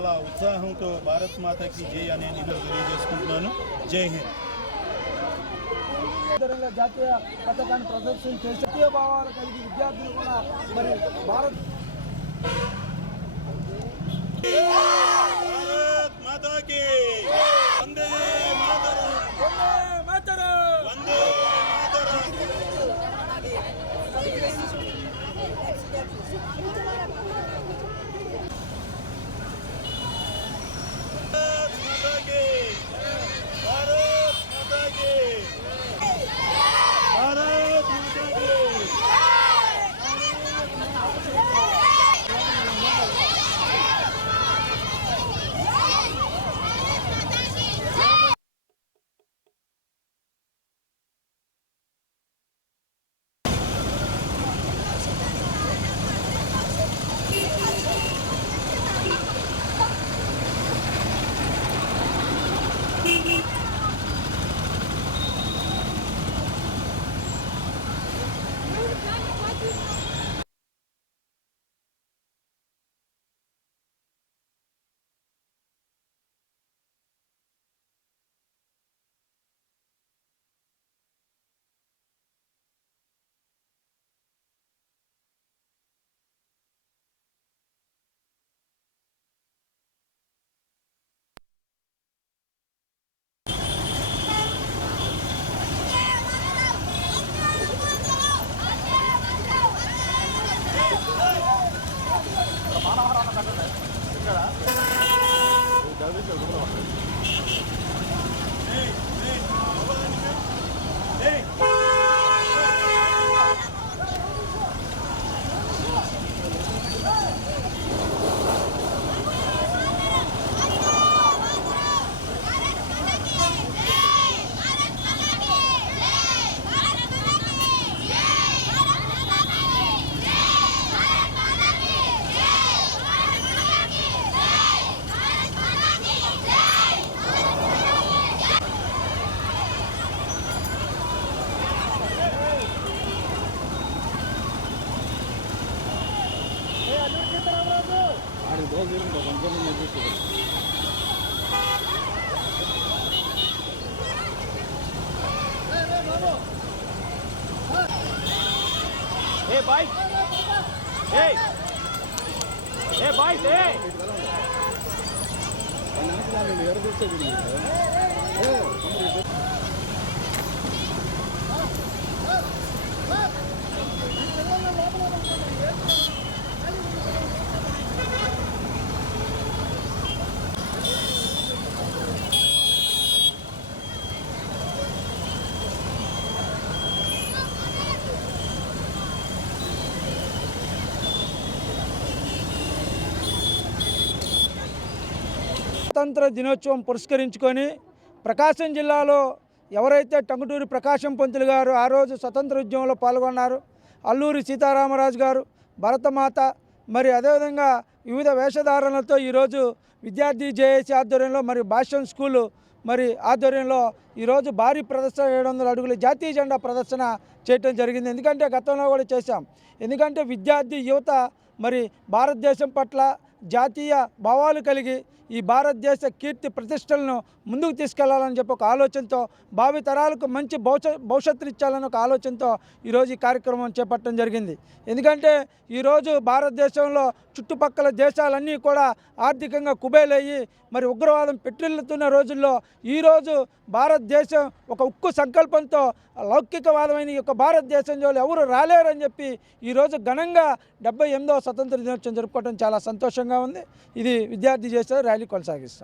చాలా ఉత్సాహంతో భారత్ మాతాకి జై అనే నిధులు తెలియజేసుకుంటున్నాను. జై హింద్. జాతీయ పథకాన్ని ప్రదర్శన చేసి జాతీయ భావాలు కలిగి విద్యార్థులు కూడా మరి భారత్ మాతాకి వందే మాతరం, మాతరం, Vande Mataram. Hey boys! Hey! Hey boys! Hey! స్వాతంత్ర దినోత్సవం పురస్కరించుకొని ప్రకాశం జిల్లాలో ఎవరైతే టంగుటూరి ప్రకాశం పంతులు గారు ఆ రోజు స్వతంత్ర ఉద్యమంలో పాల్గొన్నారు, అల్లూరి సీతారామరాజు గారు, భరతమాత, మరి అదేవిధంగా వివిధ వేషధారణలతో ఈరోజు విద్యార్థి జేఏసీ ఆధ్వర్యంలో మరియు భాష్యం స్కూలు మరి ఆధ్వర్యంలో ఈరోజు భారీ ప్రదర్శన 700 అడుగుల జాతీయ జెండా ప్రదర్శన చేయటం జరిగింది. ఎందుకంటే గతంలో కూడా చేశాం. ఎందుకంటే విద్యార్థి యువత మరి భారతదేశం పట్ల జాతీయ భావాలు కలిగి ఈ భారతదేశ కీర్తి ప్రతిష్టలను ముందుకు తీసుకెళ్లాలని చెప్పి ఒక ఆలోచనతో భావి తరాలకు మంచి భవిష్యత్తులు ఇచ్చాలని ఒక ఆలోచనతో ఈరోజు ఈ కార్యక్రమం చేపట్టడం జరిగింది. ఎందుకంటే ఈరోజు భారతదేశంలో చుట్టుపక్కల దేశాలన్నీ కూడా ఆర్థికంగా కుబేలయ్యి మరి ఉగ్రవాదం పెట్రిల్లుతున్న రోజుల్లో ఈరోజు భారతదేశం ఒక ఉక్కు సంకల్పంతో లౌకికవాదమైన ఈ యొక్క భారతదేశంలో ఎవరు రాలేరని చెప్పి ఈరోజు ఘనంగా 78వ స్వతంత్ర దినోత్సవం జరుపుకోవడం చాలా సంతోషంగా ఉంది. ఇది విద్యార్థి చేసే ర్యాలీ కొనసాగిస్తాం.